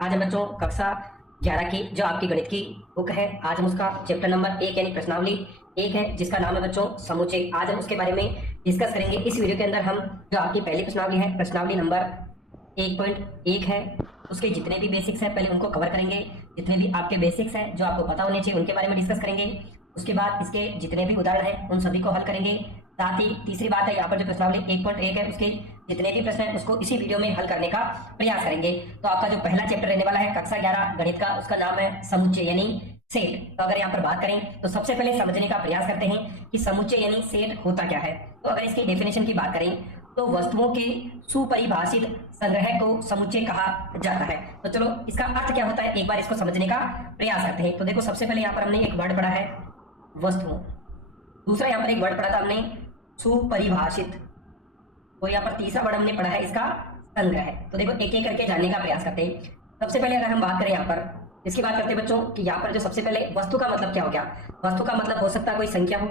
आज हम बच्चों कक्षा 11 की जो आपकी गणित की बुक है, आज हम उसका चैप्टर नंबर 1 यानी प्रश्नावली 1 है, जिसका नाम है बच्चों समुच्चय। आज हम उसके बारे में डिस्कस करेंगे। इस वीडियो के अंदर हम जो आपकी पहली प्रश्नावली है, प्रश्नावली नंबर 1.1 है, उसके जितने भी बेसिक्स हैं पहले उनको कवर करेंगे। जितने भी आपके बेसिक्स हैं जो आपको पता होने चाहिए उनके बारे में डिस्कस करेंगे। उसके बाद इसके जितने भी उदाहरण हैं उन सभी को हल करेंगे। साथ ही तीसरी बात है, यहाँ पर जो प्रश्नावली 1.1 है उसके जितने भी प्रश्न हैं उसको इसी वीडियो में हल करने का प्रयास करेंगे। तो आपका जो पहला चैप्टर रहने वाला है कक्षा 11 गणित का, उसका नाम है समुच्चय यानी सेट। तो अगर यहाँ पर बात करें तो सबसे पहले समझने का प्रयास करते हैं कि समुच्चय यानी सेट होता क्या है। तो अगर इसकी डेफिनेशन की बात करें तो वस्तुओं के सुपरिभाषित संग्रह को समुच्चय कहा जाता है। तो चलो इसका अर्थ क्या होता है एक बार इसको समझने का प्रयास करते हैं। तो देखो सबसे पहले यहाँ पर हमने एक वर्ड पढ़ा है वस्तुओं, दूसरा यहाँ पर एक वर्ड पढ़ा था हमने सुपरिभाषित, तो यहाँ पर तीसरा वर्ड हमने पढ़ा है इसका संग्रह है। तो देखो एक एक करके जानने का प्रयास करते हैं। सबसे पहले अगर हम बात करें यहाँ पर इसकी बात करते हैं बच्चों कि यहाँ पर जो सबसे पहले वस्तु का मतलब क्या हो गया। वस्तु का मतलब हो सकता है कोई संख्या हो,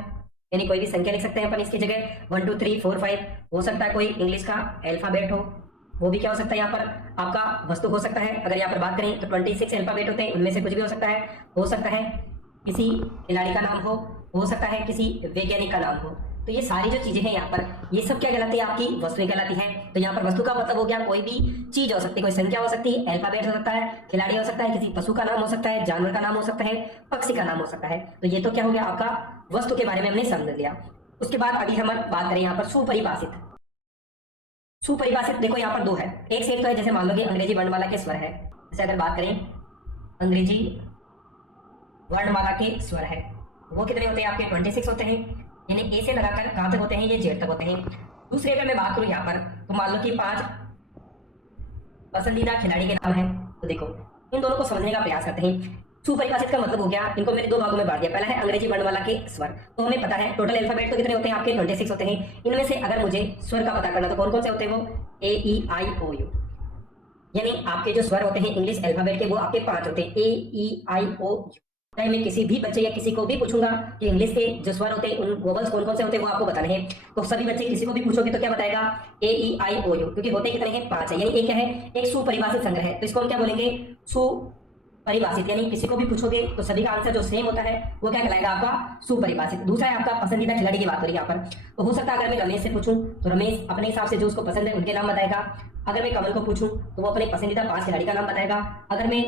यानी कोई भी संख्या लिख सकते हैं अपन इसकी जगह 1 2 3 4 5। हो सकता है कोई इंग्लिश का अल्फाबेट हो, वो भी क्या हो सकता है यहाँ पर आपका वस्तु हो सकता है। अगर यहाँ पर बात करें तो 26 अल्फाबेट होते हैं, उनमें से कुछ भी हो सकता है। हो सकता है किसी खिलाड़ी का नाम हो सकता है किसी वैज्ञानिक का नाम हो। तो ये सारी जो चीजें हैं यहाँ पर, ये सब क्या कहलाती है, आपकी वस्तुएं कहलाती हैं। तो यहाँ पर वस्तु का मतलब हो गया कोई भी चीज हो सकती है, कोई संख्या हो सकती है, अल्फाबेट हो सकता है, खिलाड़ी हो सकता है, किसी पशु का नाम हो सकता है, जानवर का नाम हो सकता है, पक्षी का नाम हो सकता है। तो ये तो क्या हो गया आपका वस्तु के बारे में हमने समझ लिया। उसके बाद अगली हम बात करें यहाँ पर सुपरिभाषित। सुपरिभाषित देखो यहाँ पर दो है, एक सेट तो है जैसे मान लो कि अंग्रेजी वर्णमाला के स्वर है। जैसे अगर बात करें अंग्रेजी वर्णमाला के स्वर है, वो कितने होते हैं आपके 26 होते हैं, यानी ए से लगाकर कहां तक होते हैं, ये जेड तक होते हैं। दूसरे अगर मैं बात करूं यहाँ पर तो मान लो कि 5 पसंदीदा खिलाड़ी के नाम है। तो देखो इन दोनों को समझने का प्रयास करते हैं। सुपरिभाषित का मतलब हो गया, इनको मैंने दो भागों में बांट दिया। पहला है अंग्रेजी वर्णमाला के स्वर, तो हमें पता है टोटल अल्फाबेट तो कितने होते हैं आपके 26 होते हैं। इनमें से अगर मुझे स्वर का पता करना तो कौन कौन से होते हैं, वो ए ई आई ओ यू, यानी आपके जो स्वर होते हैं इंग्लिश अल्फाबेट के वो आपके 5 होते हैं, ए ई आई ओ यू। चाहे मैं किसी भी बच्चे या किसी को भी पूछूंगा कि इंग्लिश के जो स्वर होते हैं उन वोवल्स कौन कौन से होते हैं वो आपको बताने हैं, तो सभी बच्चे किसी को भी पूछोगे तो क्या बताएगा, ए ई आई ओ यू, क्योंकि होते कितने हैं 5 है। यानी एक क्या है, एक सुपरिभाषित संग्रह है। तो इसको हम क्या बोलेंगे, सुपरिभाषित। यानी किसी को भी पूछोगे तो सभी का आंसर जो सेम होता है वो क्या कहलाएगा आपका सुपरिभाषित। दूसरा है आपका पसंदीदा खिलाड़ी की बात करें यहाँ पर, तो हो सकता है अगर मैं रमेश से पूछूं तो रमेश अपने हिसाब से जो उसको पसंद है उनके नाम बताएगा। अगर मैं कमल को पूछूं तो वो अपने पसंदीदा 5 खिलाड़ी का नाम बताएगा। अगर मैं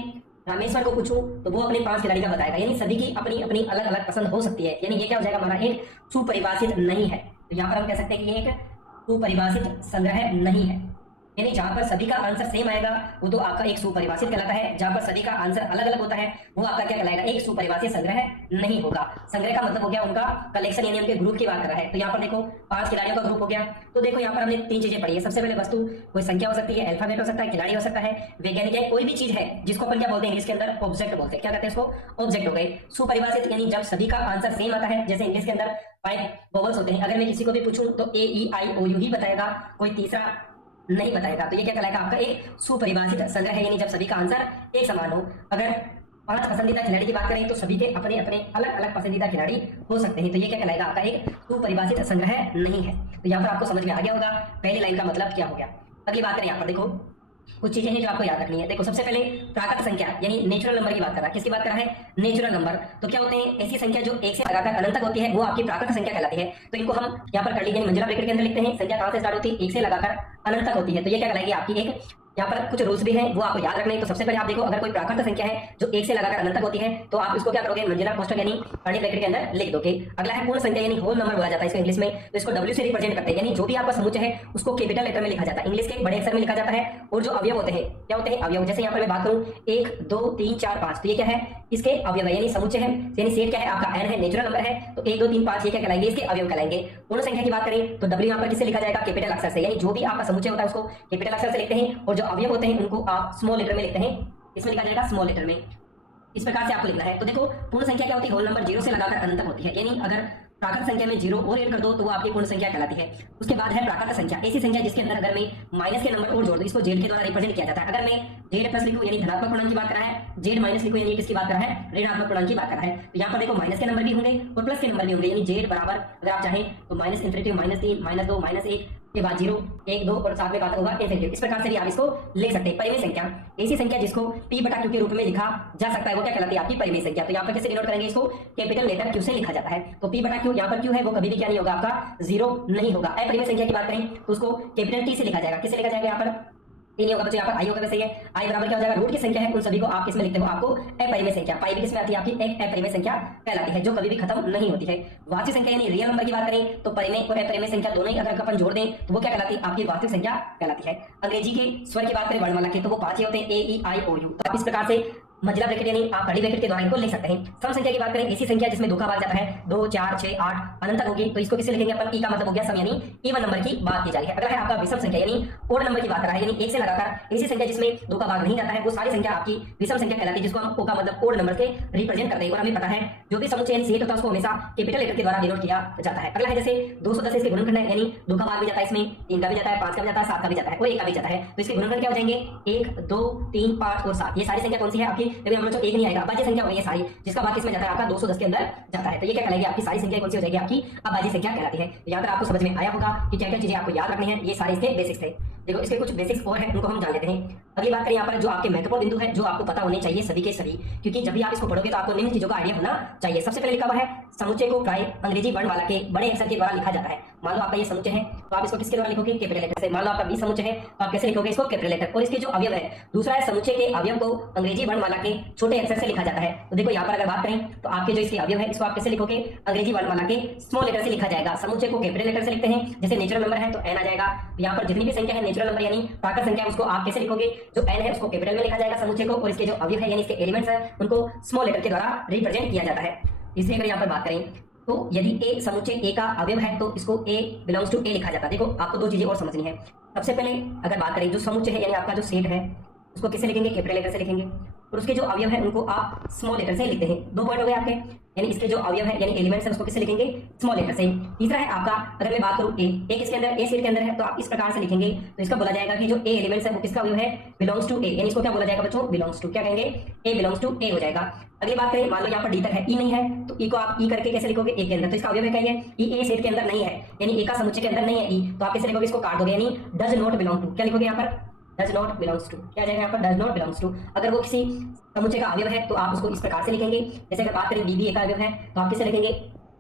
रामेश्वर को पूछूं तो वो अपने 5 खिलाड़ी का बताएगा। यानी सभी की अपनी अपनी अलग अलग पसंद हो सकती है। यानी ये क्या हो जाएगा हमारा एक सुपरिभाषित नहीं है। तो यहाँ पर हम कह सकते हैं कि ये एक सुपरिभाषित संग्रह नहीं है। यानी जहां पर सभी का आंसर सेम आएगा वो तो आपका एक सुपरिभाषित कहलाता है, जहां पर सभी का आंसर अलग अलग होता है वो आपका क्या कहलाएगा, एक सुपरिभाषित संग्रह नहीं होगा। संग्रह का मतलब हो गया उनका कलेक्शन, यानी उनके ग्रुप की बात कर रहा है। तो यहाँ पर देखो 5 खिलाड़ियों का ग्रुप हो गया। तो देखो यहाँ पर हमने 3 चीजें पढ़ी है। सबसे पहले वस्तु कोई संख्या हो सकती है, अल्फाबेट हो सकता है, खिलाड़ी हो सकता है, वैज्ञानिक है, कोई भी चीज है जिसको अपन क्या बोलते हैं इंग्लिश के अंदर ऑब्जेक्ट बोलते हैं। क्या कहते हैं इसको, ऑब्जेक्ट हो गए। सुपरिभाषित यानी जब सभी का आंसर सेम आता है, जैसे इंग्लिश के अंदर 5 वोवल्स होते हैं। अगर मैं किसी को भी पूछूं तो ए ई आई ओ यू ही बताएगा, कोई तीसरा नहीं बताएगा। तो ये क्या कहलाएगा आपका एक सुपरिभाषित संग्रह है, यानी जब सभी का आंसर एक समान हो। अगर 5 पसंदीदा खिलाड़ी की बात करें तो सभी के अपने अपने अलग अलग पसंदीदा खिलाड़ी हो सकते हैं। तो ये क्या कहलाएगा आपका एक सुपरिभाषित संग्रह नहीं है। तो यहाँ पर आपको समझ में आ गया होगा पहली लाइन का मतलब क्या हो गया। अगली बात करें यहाँ पर देखो कुछ चीजें हैं जो आपको याद रखनी है। देखो सबसे पहले प्राकृत संख्या यानी नेचुरल नंबर की बात कर रहा है। किसकी बात कर रहा है, नेचुरल नंबर। तो क्या होते हैं, ऐसी संख्या जो 1 से लगाकर अनंत तक होती है वो आपकी प्राकृत संख्या कहलाती है। तो इनको हम यहाँ पर कर लीजिए मंजिला ब्रैकेट के अंदर लिखते हैं। संख्या कहां से स्टार्ट होती है, 1 से लगाकर अनंत तक होती है। तो ये क्या कहलाएगी आपकी एक, यहाँ पर कुछ रूल्स भी हैं वो आपको याद रखने हैं। तो सबसे पहले आप देखो अगर कोई प्राकृत संख्या है जो 1 से लगाकर अनंत तक होती है तो आप इसको क्या करोगे, मंजिला कोष्ठक यानी कर्ली ब्रैकेट के अंदर लिख दोगे। अगला है पूर्ण संख्या यानी होल नंबर बोला जाता है इसको इंग्लिश में। तो इसको W से रिप्रेजेंट करते हैं, यानी जो भी आपका समुच्चय है उसको कैपिटल लेटर में लिखा जाता है, इंग्लिश के बड़े अक्षर में लिखा जाता है। और जो अवयव होते हैं क्या होते हैं, अवयव। जैसे यहाँ पर मैं बात करूँ 1 2 3 4 5, तो ये क्या है, इसके अवयव है, यानी समुच्चय है। यानी सेट क्या है आपका n है, नेचुरल नंबर है। तो 1 2 3 5 ये क्या कहलाएंगे, इसके अवयव कहलाएंगे। पूर्ण संख्या की बात करें तो W यहाँ पर किससे लिखा जाएगा, कैपिटल अक्षर से। यानी जो भी आपका समुच्चय होता है उसको कैपिटल अक्षर से लिखते हैं और जो अवयव होते हैं उनको आप स्मॉल लेटर में लिखते हैं, इसमें लिखा जाएगा स्मॉल लेटर में। इस प्रकार से आपको लिखना है। तो देखो पूर्ण संख्या क्या होती है, होल नंबर 0 से लगाकर अनंत तक होती है। यानी अगर प्राकृत संख्या में 0 और ऐड कर दो तो वो आपकी पूर्ण संख्या कहलाती है। उसके बाद है प्राकृत संख्या, ऐसी संख्या जिसके अंदर अगर मैं माइनस के नंबर और जोड़ दूं, इसको जेड के द्वारा रिप्रेजेंट किया जाता है। अगर मैं जेड प्लस लिखूं यानी धनात्मक पूर्णांक की बात कर रहा है, जेड माइनस लिखूं यानी किसकी बात कर रहा है, ऋणात्मक पूर्णांक की बात कर रहा है। तो यहाँ पर देखो माइनस के नंबर भी होंगे और प्लस के नंबर भी होंगे, यानी जेड बराबर अगर आप चाहें तो -∞, -3, -2, -1, के बाद 0 1 2 और साथ में बात होगा इनफिनिटी। इस प्रकार से भी आप इसको लिख सकते हैं। परिमेय संख्या ऐसी संख्या जिसको p बटा q के रूप में लिखा जा सकता है, वो क्या कहलाती है? आपकी परिमेय संख्या। तो यहाँ पर कैसे डिनोट करेंगे इसको? कैपिटल लेटर q से लिखा जाता है। तो p बटा q, यहाँ पर q है वो कभी भी क्या नहीं होगा? आपका 0 नहीं होगा। अपरिमेय संख्या की बात करें तो उसको कैपिटल T से लिखा जाएगा। किससे लिखा जाएगा? यहाँ पर ये नहीं होगा बच्चों, यहाँ पर आई होगा। वैसे ही है आई बराबर क्या हो जाएगा? रूट की संख्या है, उन सभी को आप किसमें लिखते हो? आपको अपरिमेय संख्या। पाई भी किसमें आती है? आपकी एक अपरिमेय संख्या कहलाती है, जो कभी भी खत्म नहीं होती है। वास्तविक संख्या यानी रियल नंबर की बात करें तो परिमेय और अपरिमेय संख्या दोनों ही अगर अपन जोड़ दें तो वो क्या कहलाती है? आपकी वास्तविक संख्या कहलाती है। अंग्रेजी के स्वर की बात करें वर्णमाला की तो वो 5 ही होते हैं, ए ई आई ओ यू। तो आप इस प्रकार से मंजिला ब्रैकेट यानी आप कर्ली ब्रैकेट के द्वारा इनको लिख सकते हैं। सम संख्या की बात करें ऐसी संख्या जिसमें 2 का भाग जाता है, 2 4 6 8 अनंत तक होगी, तो इसको किससे लिखेंगे अपन? ई का मतलब हो गया सम यानी इवन नंबर की बात की जा रही है। अगला है आपका विषम संख्या यानी ओड नंबर की बात कर रहा है, यानी 1 से लगाकर ऐसी संख्या जिसमें 2 का भाग नहीं जाता है वो सारी संख्या आपकी विषम संख्या कहलाती है, जिसको हम ओ का मतलब ओड नंबर से रिप्रेजेंट करते हैं। और हमें पता है जो भी समुच्चय यानी सेट होता है उसको हमेशा कैपिटल लेटर के द्वारा डिनोट किया जाता है। अगला है जैसे 210 इसके गुणनखंड है, यानी 2 का भाग भी जाता है, इसमें 3 का भी जाता है, 5 का भी जाता है, 7 का भी जाता है और 1 का भी जाता है। तो इसके गुणनखंड क्या हो जाएंगे? 1 2 3 5 और 7। ये सारी संख्या कौन सी है आपकी? देखिए हम लोग तो 1 नहीं आएगा, अभाज्य संख्या होगी ये सारी, जिसका भाग किसमें जाता है? आपका 210 के अंदर जाता है। तो ये क्या कहलाएगी? आपकी सारी संख्या कौन सी हो जाएगी? आपकी अभाज्य संख्या कहलाती है। तो यहाँ पर आपको समझ में आया होगा कि क्या क्या चीजें आपको याद रखनी है। ये सारे इसके बेसिक्स थे। देखो इसके कुछ बेसिक्स और हैं, उनको हम जान लेते हैं। अगली बात करें यहाँ पर जो आपके महत्वपूर्ण बिंदु है, जो आपको पता होने चाहिए सभी के सभी, क्योंकि जब भी आप इसको पढ़ोगे तो आपको निम्न चीजों का आइडिया होना चाहिए। सबसे पहले लिखा हुआ है समुच्चय को प्राय अंग्रेजी वर्णमाला के बड़े अक्षर के द्वारा लिखा जाता है। मान लो आपका ये समुच्चय है तो आप इसको किसके द्वारा लिखोगे? कैपिटल लेटर से। मान लो आपका बी समुच्चय है तो आप कैसे लिखोगे इसको? Capital letter. और इसके जो अवयव है, दूसरा है समुच्चय के अवयव को अंग्रेजी वर्णमाला के छोटे अक्षर से लिखा जाता है। तो देखो यहाँ पर अगर बात करें तो आपके जो इसके अवयव है इसको आप कैसे लिखोगे? अंग्रेजी वर्णमाला के स्मॉल लेटर से लिखा जाएगा। समुच्चय को कैपिटल लेटर से लिखते हैं, जैसे नेचुरल नंबर है तो एन आ जाएगा। यहाँ पर जितनी भी संख्या है नेचुरल नंबर यानी प्राकृत संख्या, उसको आप कैसे लिखोगे? जो एन है उसको कैपिटल में लिखा जाएगा समुच्चय को, और इसके जो अवयव है यानी इसके एलिमेंट्स है उनको स्मॉल लेटर के द्वारा रिप्रेजेंट किया जाता है। इसलिए अगर यहाँ पर बात करें तो यदि ए समुच्चय ए का अवयव है तो इसको ए बिलोंग्स टू ए लिखा जाता है। देखो आपको दो चीजें और समझनी है। सबसे पहले अगर बात करें जो समुच्चय है यानी आपका जो सेट है उसको किससे लिखेंगे? कैपिटल लेटर से लिखेंगे, और उसके जो अवयव है उनको आप स्मॉल लेटर से लिखते हैं। 2 पॉइंट हो गए आपके, यानी इसके जो अवयव है यानी एलिमेंट्स है उसको किससे लिखेंगे? स्मॉल लेटर से। तीसरा है आपका, अगर मैं बात करूं ए किसके अंदर? ए सेट के अंदर है तो आप इस प्रकार से लिखेंगे तो इसका बोला जाएगा कि जो ए एलिमेंट्स है वो किसका अवयव है? बिलोंग्स टू ए, यानी इसको क्या बोला जाएगा बच्चों? Belongs to. क्या कहेंगे? ए बिलोंग्स टू ए हो जाएगा। अगली बात करें, मान लो यहाँ पर डी तक है, ई नहीं है तो ई को आप ई करके कैसे लिखोगे? ए के अंदर। तो इसका अवयव है क्या? ये ई ए सेट के अंदर नहीं है, यानी ए का समुच्चय के अंदर नहीं है ई, तो आप कैसे लिखोगे? इसको काट दोगे, यानी डज नॉट बिलोंग टू। क्या लिखोगे यहाँ पर? Does not belongs to. क्या जाएगा यहाँ पर? Does not belongs to. अगर वो किसी समुच्चय का अवयव है तो आप उसको इस प्रकार से लिखेंगे। जैसे अगर बात करें डी भी ए का अवयव है तो आप किसे लिखेंगे?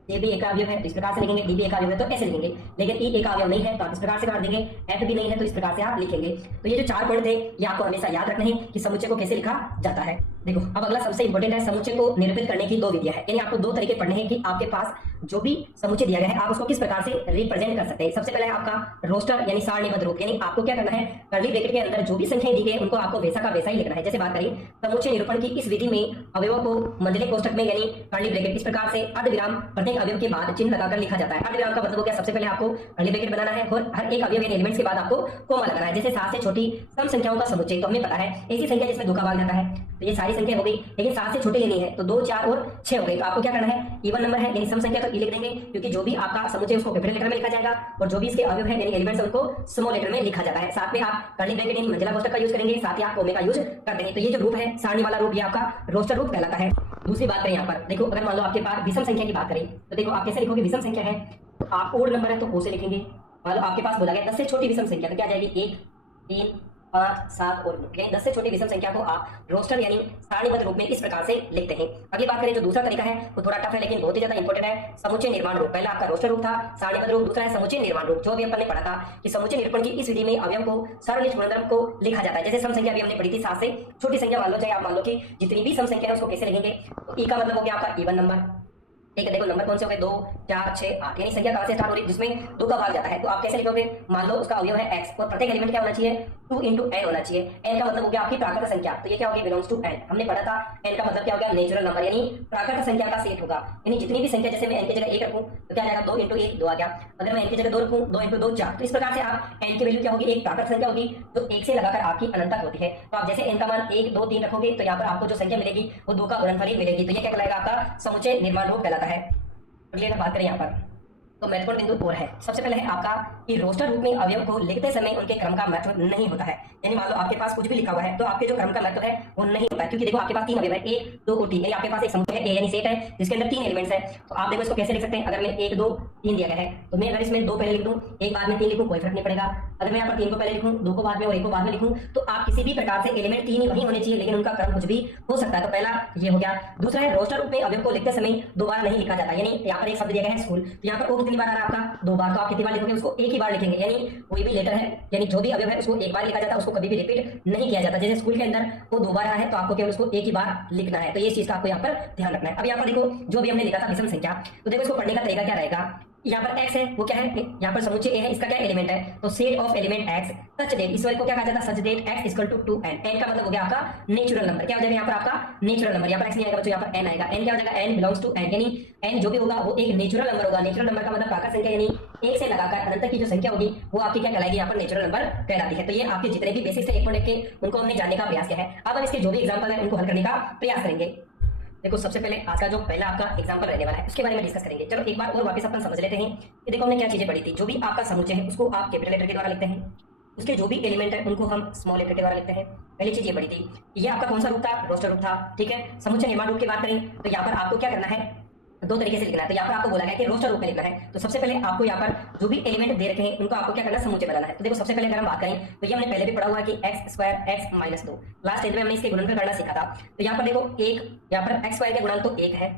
ए भी ए का अवयव है तो इस प्रकार से लिखेंगे, डी भी ए का अवयव है तो ऐसे लिखेंगे। लेकिन ई ए का अवयव नहीं है तो आप इस प्रकार से काट देंगे, एफ भी नहीं है तो इस प्रकार से आप लिखेंगे। तो ये जो 4 पॉइंट थे ये आपको हमेशा याद रखने हैं कि समुच्चय को कैसे लिखा जाता है। देखो अब अगला सबसे इंपॉर्टेंट है, समुच्चय को निरूपित करने की 2 विधियां हैं, यानी आपको 2 तरीके पढ़ने हैं कि आपके पास जो भी समुच्चय दिया गया है आप उसको किस प्रकार से रिप्रेजेंट कर सकते हैं। सबसे पहले है आपका रोस्टर यानी सारणीबद्ध रूप, यानी आपको क्या करना है? कर्ली ब्रैकेट के अंदर जो भी संख्याएं दी गई उनको आपको वैसा का वैसा ही लिखना है। जैसे बात करें समुच्चय निरूपण की इस विधि में अवयवों को मंझले कोष्ठक में यानी कर्ली ब्रैकेट इस प्रकार से अर्धविराम प्रत्येक अवयव के बाद चिन्ह लगाकर लिखा जाता है। अर्धविराम का मतलब हो गया सबसे पहले आपको कर्ली ब्रैकेट बनाना है और हर एक अवयव यानी एलिमेंट्स के बाद आपको कोमा लगाना है। जैसे 7 से छोटी सम संख्याओं का समुच्चय तो हमें पता है ऐसी संख्या जिसमें 2 का भाग जाता है, तो ये सारी संख्या हो गई। लेकिन 7 से छोटी लेनी है तो 2 4 और 6 हो गई, तो आपको क्या करना है? इवन नंबर है यानी सम संख्या तो ई लिख देंगे, क्योंकि जो भी आपका समुच्चय उसको कैपिटल लेटर में लिखा जाएगा और जो भी इसके अवयव है यानी एलिमेंट्स उनको स्मॉल लेटर में लिखा जाता है। साथ में आप कर्ली ब्रैकेट यानी मंझला कोष्ठक का यूज करेंगे, साथ ही आप कोमे का यूज कर देंगे। तो ये जो रूप है सारणी वाला रूप ये आपका रोस्टर रूप कहलाता है। दूसरी बात करें यहाँ पर, देखो अगर मान लो आपके पास विषम संख्या की बात करें तो देखो आप कैसे लिखोगे? विषम संख्या है तो आप ओड नंबर है तो ओ से लिखेंगे। मान लो आपके पास बोला गया 10 से छोटी विषम संख्या तो क्या जाएगी? 1 3 5 7 और 9, यानी 10 से छोटी विषम संख्या को आप रोस्टर यानी सारणीबद्ध रूप में इस प्रकार से लिखते हैं। अगली बात करें जो दूसरा तरीका है वो थोड़ा टफ है लेकिन बहुत ही ज्यादा इंपॉर्टेंट है, समुच्चय निर्माण रूप। पहला आपका रोस्टर रूप था, सारणीबद्ध रूप, दूसरा है समुच्चय निर्माण रूप। जो भी अपन ने पढ़ा था कि समुच्चय निरूपण की इस विधि में अवयव को सारणिक गुणधर्म को लिखा जाता है। जैसे सम संख्या भी हमने पढ़ी थी 7 से छोटी संख्या मान लो, चाहे आप मान लो कि जितनी भी सम संख्या है उसको कैसे लिखेंगे? तो ई का मतलब हो गया आपका इवन नंबर। ठीक है, देखो नंबर कौन से हो गए? 2 4 6 8, यानी संख्या कहां से स्टार्ट हो रही है? जिसमें 2 का भाग जाता है तो आप कैसे लिखोगे? मान लो उसका अवयव है x और प्रत्येक एलिमेंट क्या होना चाहिए? 2 into n होना चाहिए। n का मतलब हो गया आपकी प्राकृत संख्या, तो ये क्या हो गया? Belongs to n। हमने पढ़ा था n का मतलब क्या हो गया? नेचुरल नंबर यानी प्राकृत संख्या का सेट होगा। यानी जितनी भी संख्या, जैसे मैं n की जगह 1 रखूं तो क्या जाएगा? 2 into 1 2 आ गया। अगर मैं n की जगह 2 रखूं 2 into 2 4, तो इस प्रकार से आप n की वैल्यू क्या होगी? एक प्राकृत संख्या होगी जो 1 से लगाकर आपकी अनंत तक होती है। तो आप जैसे n का मान 1 2 3 रखोगे तो यहाँ पर आपको जो संख्या मिलेगी वो 2 का गुणनफल ही मिलेगी। तो ये क्या कहलाएगा? आपका समुच्चय निर्माण रूप कहलाता है। अगली बात करें यहाँ पर तो महत्वपूर्ण बिंदु और है। सबसे पहले है आपका कि रोस्टर रूप में अवयव को लिखते समय उनके क्रम का महत्व नहीं होता है। यानी मान लो आपके पास कुछ भी लिखा हुआ है तो आपके जो क्रम का महत्व है वो नहीं होता है, क्योंकि देखो आपके पास तीन अवयव है, 1 2 और 3। आपके पास एक समूह है ए यानी सेट है जिसके अंदर 3 एलिमेंट्स है। तो आप देखो इसको कैसे लिख सकते हैं। अगर मैं 1 2 3 दिया गया है तो मैं अगर इसमें 2 पहले लिख दूं, एक बाद में 3 लिखूं, कोई फर्क नहीं पड़ेगा। अगर मैं यहाँ पर 3 को पहले लिखूं, 2 को बाद में और 1 को बाद में लिखूं, तो आप किसी भी प्रकार से एलिमेंट 3 ही वही होने चाहिए, लेकिन उनका क्रम कुछ भी हो सकता है। तो पहला ये हो गया। दूसरा है रोस्टर रूप में अवयव को लिखते समय दो बार नहीं लिखा जाता। यानी यहाँ पर एक शब्द दिया गया है स्कूल, तो यहाँ पर ओ कितनी बार आ रहा है आपका 2 बार, तो आप कितनी बार लिखोगे उसको एक ही बार लिखेंगे। यानी कोई भी लेटर है यानी जो भी अवयव है उसको एक बार लिखा जाता है, उसको कभी भी रिपीट नहीं किया जाता। जैसे स्कूल के अंदर वो 2 बार आया है तो आपको केवल उसको एक ही बार लिखना है। तो ये चीज का आपको यहाँ पर ध्यान रखना है। अब यहाँ पर देखो जो भी हमने लिखा था विषम संख्या, तो देखो इसको पढ़ने का तरीका क्या रहेगा। यहाँ पर x है वो क्या है, यहाँ पर समुच्चय a है, इसका क्या एलिमेंट है, तो set of element x such that, इस वाले को क्या कहा जाता है, such that x equal to 2n। n का मतलब हो गया आपका नेचुरल नंबर। क्या हो जाएगा यहाँ पर आपका नेचुरल नंबर। यहाँ पर x नहीं आएगा बच्चों, यहाँ पर n आएगा। n क्या हो जाएगा, n बिलोंग्स टू n, यानी n जो भी होगा वो एक नेचुरल नंबर होगा। नेचुरल नंबर का मतलब प्राकृत संख्या, यानी 1 से लगाकर अनंत तक की जो संख्या होगी वो आपकी क्या कहलाएगी, यहाँ पर नेचुरल नंबर कहलाती है। तो ये आपके जितने भी बेसिक्स थे 1.1 के उनको हमने जानने का प्रयास किया है। अब हम इसके जो भी एग्जाम्पल है उनको हल करने का प्रयास करेंगे। देखो सबसे पहले आज का जो पहला आपका एग्जांपल रहने वाला है उसके बारे में डिस्कस करेंगे। चलो एक बार और वापस अपन समझ लेते हैं कि देखो हमने क्या चीजें पढ़ी थी। जो भी आपका समुच्चय है उसको आप कैपिटल लेटर के द्वारा लिखते हैं, उसके जो भी एलिमेंट है उनको हम स्मॉल लेटर के द्वारा लिखते हैं। पहली चीज ये पढ़ी थी। ये आपका कौन सा रूप था, रोस्टर रूप था, ठीक है। समुच्चय निर्माण रूप की बात करें तो यहाँ पर आपको क्या करना है, 2 तरीके से लिखना है। तो यहाँ पर आपको बोला गया कि रोस्टर रूप में लिखना है। तो सबसे पहले आपको यहाँ पर जो भी एलिमेंट दे रखे हैं उनको आपको क्या करना है, समुच्चय बनाना है। तो देखो सबसे पहले अगर हम बात करें तो ये हमने पहले भी पढ़ा हुआ है कि x square x minus 2, last tenth में हमने इसके गुणनफल करना सीखा था। तो यहाँ पर देखो एक, यहाँ पर x स्क्वायर का गुणन तो 1 है,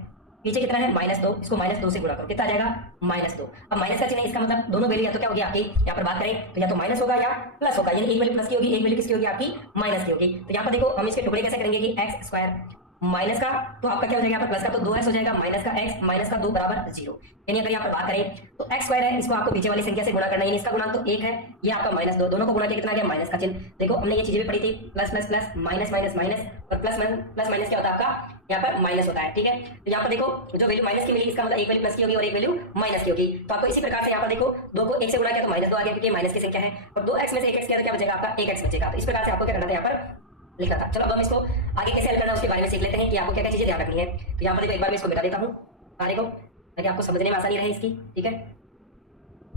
पीछे कितना है -2, इसको -2 से गुणा करो, कितना आ जाएगा -2। अब माइनस का चिन्ह है, इसका मतलब दोनों वैल्यू या तो क्या होगी आपकी, यहाँ पर बात करें तो या तो माइनस होगा या प्लस होगा, यानी एक वैल्यू प्लस की होगी, एक वैल्यू किसकी होगी आपकी माइनस की होगी। तो यहाँ पर देखो हम इसके टुकड़े कैसे करेंगे कि x स्क्वायर माइनस का तो आपका क्या हो जाएगा, यहाँ पर प्लस का तो 2x हो जाएगा, माइनस का x माइनस का 2 बराबर 0। यानी अगर यहाँ पर बात करें तो x स्क्वायर है, इसको आपको पीछे वाली संख्या से गुणा करना है, यानी इसका गुणांक तो 1 है, ये आपका -2, दोनों को गुणा किया कितना आ गया, माइनस का चिन्ह। देखो हमने ये चीजें भी पढ़ी थी, plus plus plus minus minus minus, और प्लस माइनस क्या होता है आपका, यहाँ पर माइनस होता है, ठीक है। तो यहाँ पर देखो जो वैल्यू माइनस की मिली इसका मतलब एक वैल्यू प्लस की होगी और एक वैल्यू माइनस की होगी। तो आपको इसी प्रकार से यहाँ पर देखो 2 को 1 से गुणा किया तो -2 आ गया क्योंकि माइनस की संख्या है, और 2x में से 1x किया तो क्या बचेगा आपका 1x बचेगा। तो इस प्रकार से आपको क्या करना था, यहाँ पर लिखा था। चलो अब हम इसको आगे कैसे हल करना है उसके बारे में सीख लेते हैं कि आपको क्या क्या चीजें ध्यान रखनी है। तो यहाँ पर देखो एक बार मैं इसको मिटा देता हूँ सारे को ताकि आपको समझने में आसानी रहे इसकी, ठीक है।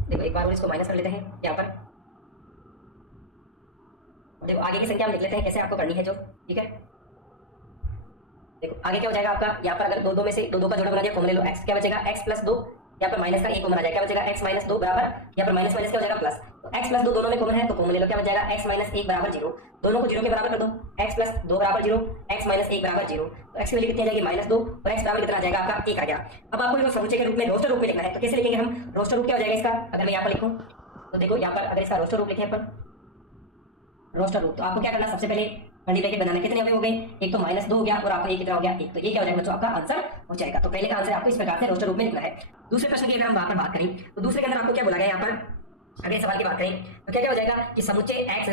देखो एक बार और इसको माइनस कर लेते हैं यहाँ पर, देखो आगे की संख्या हम लिख लेते हैं कैसे आपको करनी है जो, ठीक है। देखो आगे क्या हो जाएगा आपका, यहाँ पर अगर दो में से दो का जोड़ा बना दिया, कॉमन ले लो, x क्या बचेगा x प्लस 2, यहाँ पर माइनस का 1 कॉमन आ जाएगा, क्या बचेगा x माइनस 2 बराबर, यहाँ पर माइनस माइनस क्या हो जाएगा प्लस, तो x प्लस 2 दोनों में कॉमन है तो कॉमन ले लो, क्या बचेगा x माइनस 1 बराबर 0, दोनों को 0 के बराबर कर दो, x प्लस 2 बराबर 0, x माइनस 1 बराबर 0, तो x की वैल्यू कितनी आ जाएगी -2 और x बराबर कितना आ जाएगा आपका 1 आ गया। अब आपको इसको समुच्चय के रूप में रोस्टर रूप में लिखना है, तो कैसे लिखेंगे हम, रोस्टर रूप क्या हो जाएगा इसका, अगर मैं यहाँ पर लिखूँ तो देखो यहाँ पर अगर इसका रोस्टर रूप लिखे अपन, रोस्टर रूप, तो आपको क्या करना, सबसे पहले कंडी ब्रैकेट बनाना, कितने हो गए, एक तो -2 हो गया और आपका ये कितना हो गया 1, तो ये क्या हो जाएगा बच्चों आपका आंसर हो जाएगा। तो पहले का आंसर आपको इस प्रकार से रोस्टर रूप में लिखना है। दूसरे प्रश्न की अगर हम वहां पर बात करें तो दूसरे के अंदर आपको क्या बोला गया, यहाँ पर अगले सवाल की बात करें तो क्या क्या हो जाएगा कि समुच्चय x,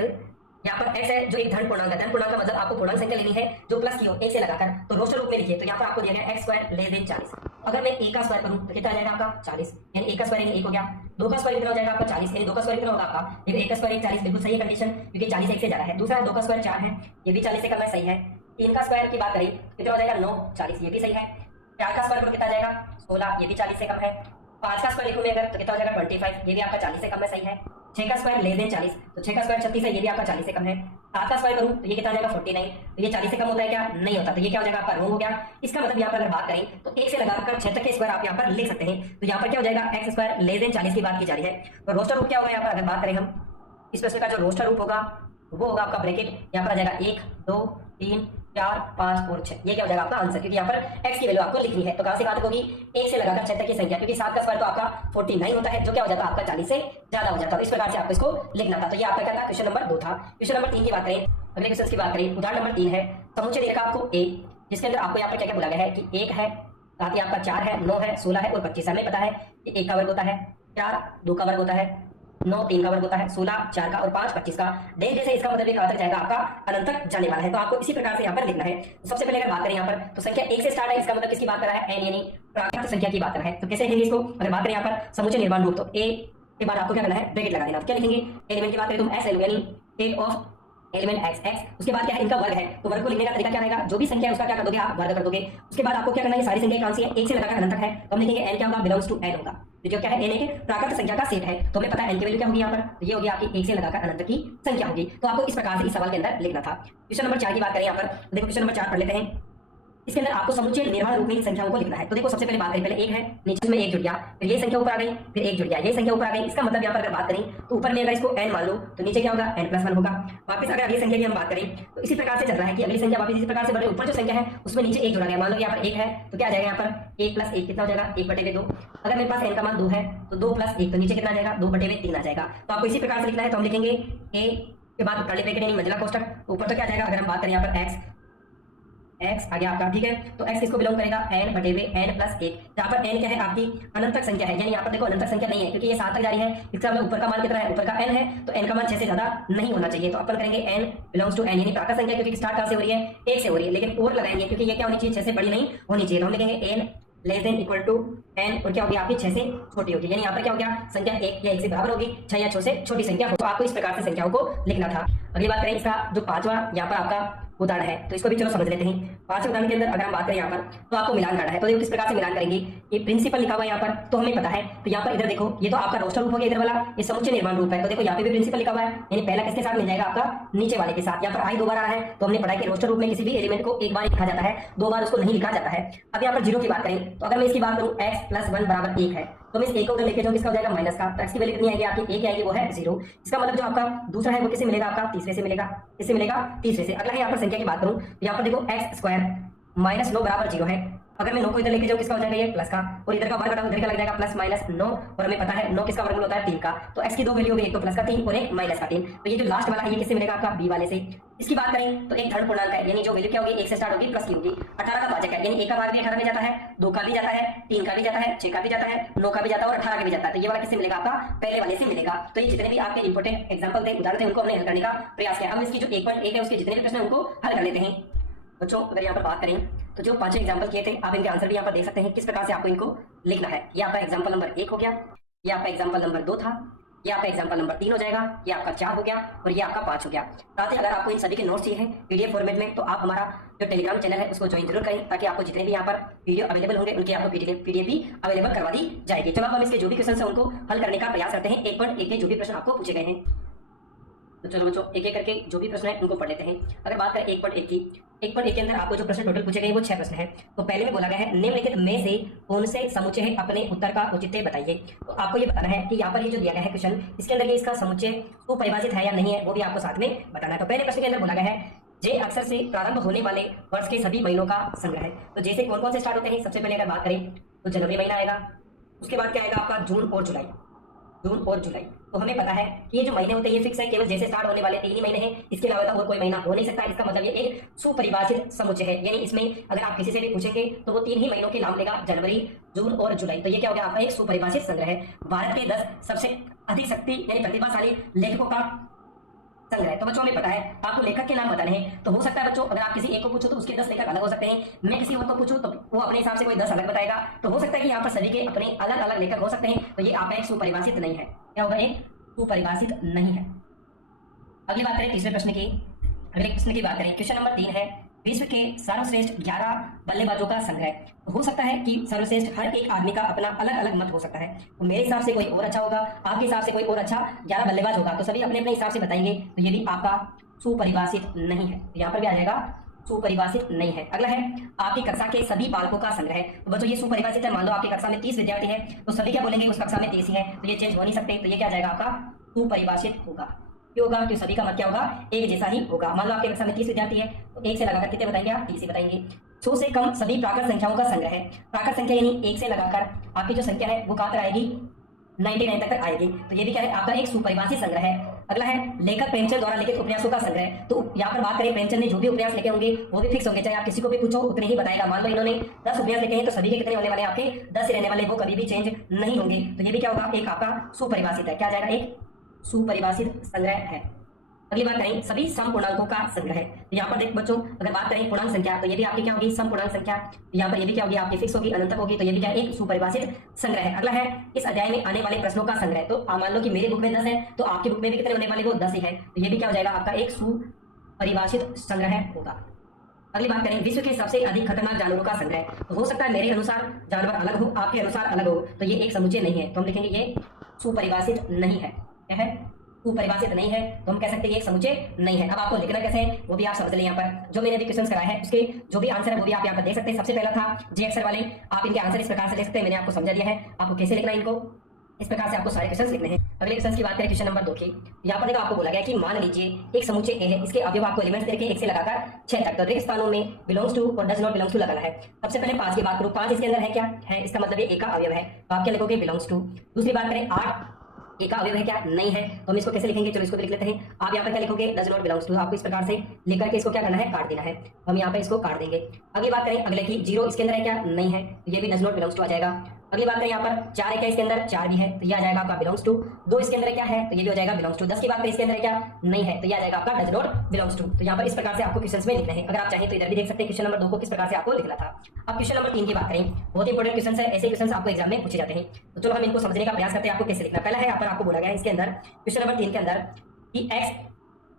यहाँ पर x है जो एक धन पूर्णांक है, धन पूर्णांक का मतलब आपको पूर्णांक संख्या लेनी है जो प्लस की हो 1 से लगाकर, तो रोस्टर रूप में लिखिए। तो यहाँ पर आपको दिया गया x स्क्वायर लेस देन 40, अगर मैं a का स्क्वायर करूं तो कितना आ जाएगा आपका 40, यानी a का स्क्वायर यानी 1 हो गया, 2 का स्क्वायर कितना हो जाएगा आपका 40, यानी 2 का स्क्वायर कितना होगा आपका, ये a का स्क्वायर 40, बिल्कुल सही है कंडीशन क्योंकि 40 1 से ज्यादा है। दूसरा है 2 का स्क्वायर 4 है, ये भी 40 से कम है, सही है। 3 का स्क्वायर की बात करें कितना हो जाएगा 9, 40, ये भी सही है। 4 का स्क्वायर कितना आ जाएगा 16, ये भी 40 से कम है। 5 का स्क्वायर लिखूं मैं अगर तो कितना हो जाएगा 25, ये भी आपका 40 से कम है, सही है। 6 का स्क्वायर लेस देन 40, तो 6 का स्क्वायर 36 है, ये भी आपका 40 से कम है। 7 का स्क्वायर करूं तो ये कितना आ जाएगा 49, तो ये 40 से कम होता है क्या, नहीं होता, तो ये क्या हो जाएगा आपका रॉन्ग हो गया। इसका मतलब यहाँ पर अगर बात करें तो 1 से लगाकर 6 तक के स्क्वायर आप यहाँ पर लिख सकते हैं। तो यहाँ पर क्या हो जाएगा x स्क्वायर लेस देन 40 की बात की जा रही है। तो रोस्टर रूप क्या होगा यहाँ पर अगर बात करें हम, इस प्रश्न का जो रोस्टर रूप होगा वो होगा आपका ब्रैकेट, यहाँ पर आ जाएगा 1 2 3 4 5 और 6, ये क्या हो जाएगा आपका आंसर, क्योंकि यहाँ पर x की वैल्यू आपको लिखनी है। तो कहां से बात होगी, 1 से लगाकर 6 तक की संख्या, क्योंकि 7 का स्क्वायर तो आपका 49 होता है जो क्या हो जाता है आपका 40 से ज्यादा हो जाता है। इस प्रकार से आपको इसको लिखना था। तो ये आपका क्या था, क्वेश्चन नंबर 2 था। क्वेश्चन नंबर 3 की बात करें, अगले क्वेश्चन की बात करें, उदाहरण नंबर 3 है, समुच्चय दे रखा आपको a, जिसके अंदर आपको यहाँ पर क्या क्या बोला गया है कि 1 है, साथ ही आपका 4 है, 9 है, 16 है और 25 है। हमें पता है 1 का वर्ग होता है 4, 2 का वर्ग होता है 9, 3 का वर्ग होता है 16, 4 का और 5 25 का, डेढ़ जैसे इसका मतलब कहां तक जाएगा आपका अनंत तक जाने वाला है। तो आपको इसी प्रकार से यहाँ पर लिखना है। तो सबसे पहले अगर बात करें यहाँ पर तो संख्या 1 से स्टार्ट है, इसका मतलब किसकी बात कर रहा है, n यानी प्राकृत संख्या की बात कर रहा है। तो कैसे लिखेंगे इसको, अगर बात करें यहाँ पर समुच्चय निर्माण रूप, तो a के बाद आपको क्या करना है, ब्रैकेट लगा देना। तो क्या लिखेंगे, एलिमेंट की बात करें तो s यानी set of element x, x उसके बाद क्या है इनका वर्ग है, तो वर्ग को लिखने का तरीका क्या रहेगा, जो भी संख्या है उसका क्या कर दोगे आप वर्ग कर दोगे। उसके बाद आपको क्या करना है, सारी संख्या कौन सी है 1 से लगाकर अनंत तक है, तो हम लिखेंगे n क्या होगा बिलोंग्स टू n होगा। जो क्या है, n एक प्राकृत संख्या का सेट है। तो हमें पता है n की वैल्यू क्या होगी यहाँ पर, तो ये होगी आपकी 1 से लगाकर अनंत की संख्या होगी। तो आपको इस प्रकार से इस सवाल के अंदर लिखना था। क्वेश्चन नंबर 4 की बात करें यहाँ पर, तो देखो क्वेश्चन नंबर 4 पढ़ लेते हैं। इसके अंदर आपको समुच्चय निर्माण रूप में इन संख्याओं को लिखना है। तो देखो सबसे पहले बात करें, पहले एक है, नीचे में एक जुड़ गया, फिर ये संख्या ऊपर आ गई, फिर एक जुड़ गया, ये संख्या ऊपर आ गई। इसका मतलब यहाँ पर अगर बात करें तो ऊपर में अगर इसको n मान लो तो नीचे क्या होगा, n+1 होगा। वापस अगर अगली संख्या की हम बात करें तो इसी प्रकार से चल रहा है कि अगली संख्या वापस इसी प्रकार से बढ़ रही है। ऊपर जो संख्या है उसमें नीचे एक जुड़ा गया, मान लो यहाँ पर एक है तो क्या आ जाएगा, यहाँ पर 1 + 1 कितना हो जाएगा, 1/2। अगर मेरे पास n का मान 2 है तो 2 + 1 तो नीचे कितना आ जाएगा, 2/3 आ जाएगा। तो आपको इसी प्रकार से लिखना है। तो हम लिखेंगे a के बाद कर्ली ब्रैकेट यानी मंझला कोष्ठक, ऊपर तो क्या आ जाएगा, अगर हम बात करें यहाँ पर x आ गया आपका, ठीक है। तो x किसको बिलोंग करेगा, n/n+1, जहां पर n क्या है आपकी अनंत संख्या है, यानी यहाँ पर देखो अनंत संख्या नहीं है क्योंकि ये 7 तक जा रही है। इसका मतलब ऊपर का मान कितना है, ऊपर का n है, तो n का मान 6 से ज्यादा नहीं होना चाहिए। तो अपन करेंगे n बिलोंग्स टू n, यानी प्राकृत संख्या क्योंकि स्टार्ट कहां से हो रही है, 1 से हो रही है, लेकिन और लगाएंगे क्योंकि ये क्या होनी चाहिए, 6 से बड़ी नहीं होनी चाहिए। तो हम लिखेंगे n < n और क्या होगी आपकी 6 से छोटी होगी, यानी यहाँ पर क्या हो गया, संख्या 1 या 1 से बराबर होगी, 6 या 6 से छोटी संख्या हो। तो आपको इस प्रकार से संख्याओं को लिखना था। अगली बात करें, इसका जो 5वां यहाँ पर आपका उदाहरण है, तो इसको भी चलो समझ लेते हैं। 5वें उदाहरण के अंदर अगर हम बात करें यहाँ पर तो आपको मिलान करना है। तो देखो किस प्रकार से मिलान करेंगे, ये प्रिंसिपल लिखा हुआ है यहाँ पर, तो हमें पता है। तो यहाँ पर इधर देखो, ये तो आपका रोस्टर रूप हो गया इधर वाला, ये समुच्चय निर्माण रूप है। तो देखो यहाँ पे भी प्रिंसिपल लिखा हुआ है, यानी पहला किसके साथ मिल जाएगा, आपका नीचे वाले के साथ। यहाँ पर आई 2 बार आ रहा है, तो हमने पढ़ा कि रोस्टर रूप में किसी भी एलिमेंट को एक बार लिखा जाता है, 2 बार उसको नहीं लिखा जाता है। अब यहाँ पर 0 की बात करें तो अगर मैं इसकी बात करूँ x+1 = 1 है, तो मैं इस 1 को उधर लेके जाऊँ, किसका हो जाएगा, माइनस का। तो x की वैल्यू कितनी आएगी आपकी, 1 आएगी, वो है 0। इसका मतलब जो आपका दूसरा है वो किससे मिलेगा, आपका तीसरे से मिलेगा। किससे मिलेगा, तीसरे से। अगला है यहाँ पर संख्या की बात करूँ तो यहाँ पर देखो x² - 9 = 0 है। अगर मैं 9 को इधर लेके जाऊँ, किसका हो जाएगा, ये प्लस का, और इधर का वर्ग घटाओ, इधर का लग जाएगा +-9, और हमें पता है 9 किसका वर्गमूल होता है, 3 का। तो x की 2 वैल्यू हो गई, एक तो प्लस का 3 और एक माइनस का 3। तो ये जो लास्ट वाला है ये किससे मिलेगा, आपका b वाले से। इसकी बात करें तो एक धन पूर्णांक है, यानी जो वैल्यू क्या होगी, 1 से स्टार्ट होगी, प्लस की होगी। 18 का भाजक है, यानी 1 का भाग भी 18 में जाता है, 2 का भी जाता है, 3 का भी जाता है, 6 का भी जाता है, 9 का भी जाता है और 18 का भी जाता है। तो ये वाला किससे मिलेगा, आपका पहले वाले से मिलेगा। तो ये जितने भी आपके इंपॉर्टेंट एग्जांपल थे, उदाहरण थे, उनको हमने हल करने का प्रयास किया। हम इसकी जो 1.1 है उसके जितने भी प्रश्न है उनको हल कर लेते हैं। बच्चों अगर यहाँ पर बात करें तो जो 5 एग्जाम्पल किए थे, आप इनके आंसर भी यहाँ पर देख सकते हैं किस प्रकार से आपको इनको लिखना है। ये आपका एग्जाम्पल नंबर 1 हो गया, ये आपका एग्जाम्पल नंबर 2 था, ये आपका एग्जाम्पल नंबर 3 हो जाएगा, ये आपका 4 हो गया और ये आपका 5 हो गया। साथ ही अगर आपको इन सभी के नोट्स चाहिए पीडीएफ फॉर्मेट में, तो आप हमारा जो टेलीग्राम चैनल है उसको ज्वाइन जरूर करें, ताकि आपको जितने भी यहाँ पर वीडियो अवेलेबल होंगे उनकी आपको पीडीएफ भी अवेलेबल करवा दी जाएगी। चलो अब हम इसके जो भी क्वेश्चन है उनको हल करने का प्रयास करते हैं। 1.1 के जो भी प्रश्न आपको पूछे गए हैं, तो चलो बच्चों एक एक करके जो भी प्रश्न है उनको पढ़ लेते हैं। अगर बात करें 1.1 की, 1.1 के अंदर आपको जो प्रश्न टोटल पूछे गए वो 6 प्रश्न हैं। तो पहले में बोला गया है निम्नलिखित में से कौन से समुच्चय है, अपने उत्तर का औचित्य बताइए। तो आपको ये बताना है कि यहाँ पर ये जो दिया गया है क्वेश्चन, इसके अंदर ये इसका समुच्चय सुपरिभाषित है या नहीं है, वो भी आपको साथ में बताना है। तो पहले प्रश्न के अंदर बोला गया है जे अक्सर से प्रारंभ होने वाले वर्ष के सभी महीनों का संग्रह है। तो जैसे कौन कौन से स्टार्ट होते हैं, सबसे पहले अगर बात करें तो जनवरी महीना आएगा, उसके बाद क्या आएगा आपका जून और जुलाई। तो हमें पता है कि ये जो महीने होते हैं ये फिक्स है, केवल जैसे स्टार्ट होने वाले 3 ही महीने हैं, इसके अलावा और कोई महीना हो नहीं सकता। इसका मतलब ये एक सुपरिभाषित समुच्चय है, यानी इसमें अगर आप किसी से भी पूछेंगे तो वो 3 ही महीनों के नाम लेगा, जनवरी, जून और जुलाई। तो ये क्या हो गया, आपका एक सुपरिभाषित संग्रह है। भारत के 10 सबसे अधिक शक्ति यानी प्रतिभाशाली लेखकों का संग्रह। तो बच्चों हमें पता है आपको लेखक के नाम बताने हैं। तो हो सकता है बच्चों अगर आप किसी एक को पूछो तो उसके 10 लेखक अलग हो सकते हैं, मैं किसी और को पूछूं तो वो अपने हिसाब से कोई 10 अलग बताएगा। तो हो सकता है कि यहाँ पर सभी के अपने अलग अलग लेखक हो सकते हैं। तो ये आपका एक सुपरिभाषित नहीं है, क्या होगा, एक सुपरिभाषित नहीं है। अगली बात करें तीसरे प्रश्न की। अगले प्रश्न की बात करें, क्वेश्चन नंबर 3 है विश्व के सर्वश्रेष्ठ 11 बल्लेबाजों का संग्रह। हो सकता है कि सर्वश्रेष्ठ हर एक आदमी का अपना अलग अलग मत हो सकता है। तो मेरे हिसाब से कोई और अच्छा होगा, आपके हिसाब से कोई और अच्छा 11 बल्लेबाज होगा। तो सभी अपने अपने हिसाब से बताएंगे, तो ये भी आपका सुपरिभाषित नहीं है। तो यहाँ पर भी आ जाएगा सुपरिभाषित नहीं है। अगला है आपकी कक्षा के सभी बालकों का संग्रह। तो बच्चों ये सुपरिभाषित है, मान लो आपकी कक्षा में 30 विद्यार्थी है, तो सभी क्या बोलेंगे उस कक्षा में 30 ही है, तो ये चेंज हो नहीं सकते। तो ये क्या जाएगा आपका सुपरिभाषित होगा। क्यों होगा, कि सभी का मत क्या होगा, एक जैसा ही होगा। मान लो आपके कक्षा में 30 विद्यार्थी है, तो 1 से लगाकर कितने बताएंगे आप, 30 ही बताएंगे। 100 से कम सभी प्राकृत संख्याओं का संग्रह है। प्राकृत संख्या यानी 1 से लगाकर आपकी जो संख्या है वो कहां तक आएगी, 99 तक आएगी। तो ये भी क्या है, आपका एक सुपरिभाषित संग्रह है। अगला है लेखक प्रेमचंद द्वारा लिखित उपन्यासों का संग्रह। तो यहाँ पर बात करें प्रेमचंद ने जो भी उपन्यास लिखे होंगे वो भी फिक्स होंगे, चाहे आप किसी को भी पूछो उतने ही बताएगा। मान लो इन्होंने 10 उपन्यास लिखे हैं, तो सभी के कितने होने वाले हैं, आपके 10 ही रहने वाले, वो कभी भी चेंज नहीं होंगे। तो ये भी क्या होगा, एक आपका सुपरिभाषित है। क्या जाएगा, एक सुपरिभाषित संग्रह है। अगली बात करें सभी समपूर्णांकों का संग्रह है। तो यहाँ पर देख बच्चों अगर बात करें पूर्णांक संख्या, तो ये भी आपकी क्या होगी, समपूर्णांक संख्या। तो यहाँ पर ये भी क्या होगी, आपकी फिक्स होगी, अनंत होगी। तो ये भी क्या एक सुपरिभाषित संग्रह है। अगला है इस अध्याय में आने वाले प्रश्नों का संग्रह। तो मान लो कि मेरे बुक में 10 है, तो आपकी बुक में भी कितने होने वाले, वो 10 ही है। तो ये भी क्या हो जाएगा, आपका एक सुपरिभाषित संग्रह होगा। अगली बात करें विश्व के सबसे अधिक खतरनाक जानवरों का संग्रह। तो हो सकता है मेरे अनुसार जानवर अलग हो, आपके अनुसार अलग हो, तो ये एक समुच्चय नहीं है, तो हम लिखेंगे ये सुपरिभाषित नहीं है। क्या है? सुपरिभाषित नहीं है, तो हम कह सकते हैं ये एक समुच्चय नहीं है। अब आपको लिखना कैसे है वो भी आप समझ लें। यहाँ पर जो मैंने अभी क्वेश्चन कराया है उसके जो भी आंसर है वो भी आप यहाँ पर देख सकते हैं। सबसे पहला था जे अक्षर वाले, आप इनके आंसर इस प्रकार से लिख सकते हैं, मैंने आपको समझा दिया है आपको कैसे लिखना है इनको। इस प्रकार से आपको सारे क्वेश्चन लिखने हैं। अगले क्वेश्चन की बात करें क्वेश्चन नंबर 2 की। यहाँ पर देखो आपको बोला गया कि मान लीजिए एक समुच्चय ए है, इसके अवयव आपको एलिमेंट्स देके 1 से लगाकर 6 तक तो रिक्त स्थानों में बिलोंग्स टू और डज नॉट बिलोंग्स टू लगाना है। सबसे पहले 5 की बात करूं, 5 इसके अंदर है क्या है, इसका मतलब ये ए का अवयव है, तो आप क्या लिखोगे बिलोंग्स टू। दूसरी बात करें 8 ए का अवयव है क्या, नहीं है, तो हम इसको कैसे लिखेंगे, चलो इसको भी लिख लेते हैं। आप यहाँ पर क्या लिखोगे डज नॉट बिलोंग्स टू, आपको इस प्रकार से लिख करके इसको क्या करना है काट देना है, हम यहाँ पे इसको काट देंगे। अगली बात करें अगले की 0 इसके अंदर है क्या, नहीं है, तो ये भी डज नॉट बिलोंग्स टू आ जाएगा। अगली बात करें यहाँ पर 4 है क्या, इसके अंदर 4 भी है, तो ये आ जाएगा आपका बिलोंग्स टू। 2 इसके अंदर क्या है, तो ये भी हो जाएगा बिलोंग्स टू। 10 की बात करें इसके अंदर क्या, नहीं है, तो ये आ जाएगा आपका डज नॉट बिलोंग्स टू। तो यहाँ पर इस प्रकार से आपको क्वेश्चन में लिखना है। अगर आप चाहें तो इधर भी देख सकते हैं क्वेश्चन नंबर 2 को किस प्रकार से आपको लिखना था। अब क्वेश्चन नंबर 3 की बात करें, बहुत इंपॉर्टेंट क्वेश्चन है, ऐसे क्वेश्चन आपको एग्जाम में पूछे जाते हैं, तो चलो हम इनको समझने का प्रयास करते हैं आपको कैसे लिखना। पहला है यहाँ पर आपको बोला गया है इसके अंदर क्वेश्चन नंबर 3 के अंदर कि x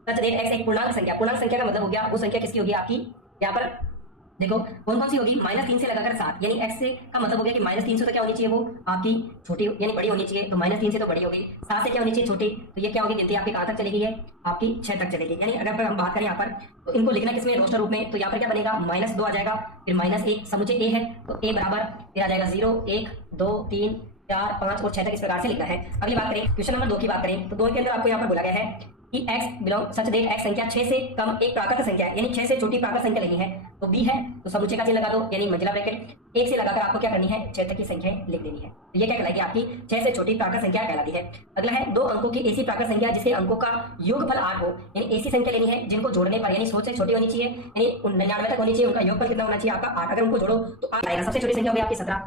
सच दैट x एक पूर्णांक संख्या, पूर्णांक संख्या का मतलब हो गया वो संख्या किसकी होगी आपकी, यहाँ पर देखो कौन कौन सी होगी, -3 से लगाकर 7, यानी x से का मतलब हो गया कि -3 से तो क्या होनी चाहिए वो आपकी छोटी यानी बड़ी होनी चाहिए, तो -3 से तो बड़ी होगी, 7 से क्या होनी चाहिए छोटी, तो ये क्या होगी गिनती आपकी कहां तक चलेगी है आपकी 6 तक चलेगी। यानी अगर हम बात करें यहाँ पर तो इनको लिखना किसमें रोस्टर रूप में, तो यहाँ पर क्या बनेगा -2 आ जाएगा, फिर -1 समुच्चय ए है तो a बराबर फिर आ जाएगा 0 1 2 3 4 5 और 6 तक इस प्रकार से लिखना है। अगली बात करें क्वेश्चन नंबर 2 की बात करें, तो 2 के अंदर आपको यहाँ पर बोला गया है कि x belong such that x संख्या 6 से कम एक प्राकृत संख्या है, यानी 6 से छोटी प्राकृत संख्या लेनी है, तो b है तो समुच्चय का चिन्ह लगा दो, यानी मंजिला ब्रैकेट 1 से लगाकर आपको क्या करनी है 6 तक की संख्याएं लिख देनी है, तो ये क्या कहलाएगी आपकी 6 से छोटी प्राकृत संख्या कहलाती है। अगला है 2 अंकों की ऐसी प्राकृत संख्या जिसके अंकों का योगफल 8 हो, यानी ऐसी संख्या लेनी है जिनको जोड़ने पर यानी 100 से छोटी होनी चाहिए, यानी 99 तक होनी चाहिए, उनका योगफल कितना होना चाहिए आपका 8, अगर उनको जोड़ो तो 8 आएगा। सबसे छोटी संख्या होगी आपकी 17,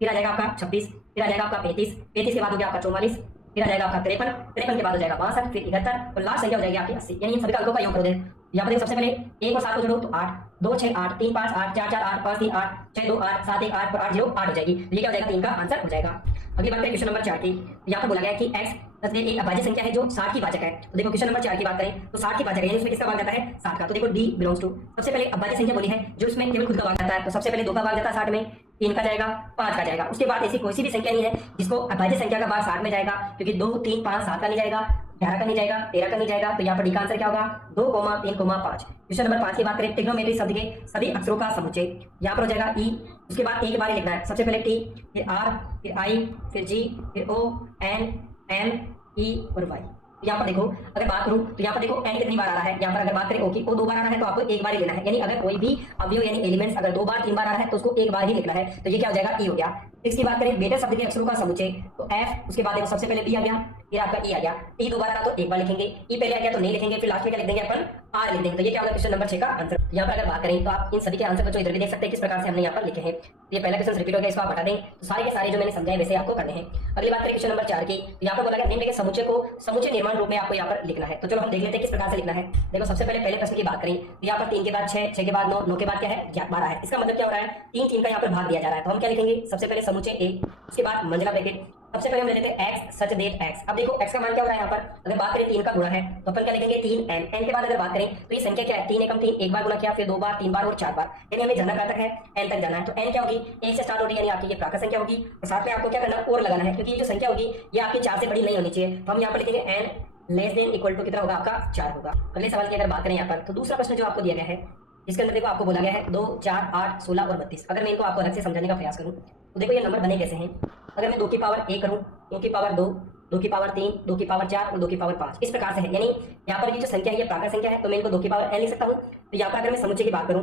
फिर आ जाएगा आपका 26, फिर आ जाएगा आपका 35, 35 के बाद हो गया आपका 44, फिर आ जाएगा आपका 53, 53 के बाद हो जाएगा 62, फिर 71 और लास्ट संख्या हो जाएगी आपकी 80, यानी इन सभी का अंकों का योग करो। यहाँ पर सबसे पहले 1 और 7 को जोड़ो तो 8 2 6 8 3 5 8 4 4 8 5 3 8 6 2 8 7 1 8 और 8 0 8 हो जाएगी, तो ये क्या हो जाएगा 3 का आंसर हो जाएगा। अगली बात करें क्वेश्चन नंबर 4 की, यहाँ पर बोला गया कि x एक अभाज्य संख्या है जो 60 की वाचक है, तो देखो क्वेश्चन नंबर 4 की बात करें तो 60 की वाचक है, यानी उसमें किसका भाग जाता है 60 का, तो देखो d बिलोंग्स टू सबसे पहले अभाज्य संख्या बोली है जो उसमें केवल खुद का भाग जाता है, तो सबसे पहले 2 का भाग जाता है 60 में, 3 का जाएगा 5 का जाएगा, उसके बाद ऐसी कोई सी भी संख्या नहीं है जिसको अभाज्य संख्या का भाग 60 में जाएगा, क्योंकि 2 3 5 7 का नहीं जाएगा, 11 का नहीं जाएगा, 13 का नहीं जाएगा, तो यहाँ पर डी का आंसर क्या होगा 2, 3, 5। क्वेश्चन नंबर 5 की बात करें ट्रिग्नोमेट्री शब्द के सभी अक्षरों का समुच्चय, यहाँ पर हो जाएगा ई, उसके बाद ए के बारे में लिखना है, सबसे पहले टी, फिर आर, फिर आई, फिर जी, फिर ओ, एन, एम, ई और वाई। यहाँ पर देखो अगर बात करूं तो यहाँ पर देखो एन कितनी बार आ रहा है, यहाँ पर अगर बात करें ओ की ओ 2 बार आ रहा है तो आपको एक बार ही लेना है, यानी अगर कोई भी अवयव यानी एलिमेंट्स अगर 2 बार 3 बार आ रहा है तो उसको एक बार ही लिखना है, तो ये क्या हो जाएगा ई हो गया। इसकी बात करें बेटा शब्द के अक्षरों का समुच्चय, तो एफ, उसके बाद देखो सबसे पहले बी आ गया, फिर आपका ई आ गया, टी दोबारा था तो एक बार लिखेंगे, ई पहले आ गया तो नहीं लिखेंगे, फिर लास्ट में क्या लिख देंगे अपन आर लिख देंगे, तो ये क्या होगा क्वेश्चन नंबर 6 का आंसर। यहाँ पर अगर बात करें तो आप इन सभी के आंसर को इधर भी देख सकते हैं किस प्रकार से हमने यहाँ पर लिखे हैं, ये पहला क्वेश्चन रिपीट हो गया, इसको आप हटा दें, तो सारे के सारे जो मैंने समझाए वैसे आपको करने हैं। अगली बात करें क्वेश्चन नंबर 4 की, तो यहाँ पर बोला गया निम्न के समुच्चय को समुच्चय निर्माण रूप में आपको यहाँ पर लिखना है, तो चलो हम देख लेते हैं किस प्रकार से लिखना है। देखो सबसे पहले प्रश्न की बात करें तो यहाँ पर 3 के बाद 6, 6 के बाद 9, 9 के बाद क्या है 12 है, इसका मतलब क्या हो रहा है 3 3 का यहाँ पर भाग दिया जा रहा है, तो हम क्या लिखेंगे सबसे पहले समुच्चय ए, उसके बाद मंजिला ब्रैकेट, सबसे पहले हम ले लेते हैं x सच दैट x। अब देखो x का मान क्या हो रहा है यहाँ पर, अगर बात करें 3 का गुणा है तो अपन क्या लिखेंगे 3n, n के बाद अगर बात करें तो ये संख्या क्या है 3 एकम 3, एक बार गुणा किया फिर 2 बार 3 बार और 4 बार, यानी हमें जाना तक है n तक जाना है, तो n क्या होगी 1 से स्टार्ट हो रही है, यानी आपकी ये प्राकृत संख्या होगी, और साथ में आपको क्या करना और लगाना है, क्योंकि ये जो संख्या होगी ये आपकी 4 से बड़ी नहीं होनी चाहिए, तो हम यहाँ पर लिखेंगे n less than equal to कितना होगा आपका 4 होगा। अगले सवाल की अगर बात करें यहाँ पर तो दूसरा प्रश्न जो आपको दिया गया है इसके अंदर देखो आपको बोला गया है 2 4 8 16 और 32, अगर मैं इनको आपको अलग से समझाने का प्रयास करूं तो देखो ये नंबर बने कैसे हैं, अगर मैं 2 की पावर 1 करूं, 2 की पावर 2, 2 की पावर 3, 2 की पावर 4 और 2 की पावर 5 इस प्रकार से है, यानी यहाँ पर ये जो संख्या है ये प्राकृत संख्या है, तो मैं इनको 2 की पावर n लिख सकता हूँ। तो यहाँ पर अगर मैं समुच्चय की बात करूँ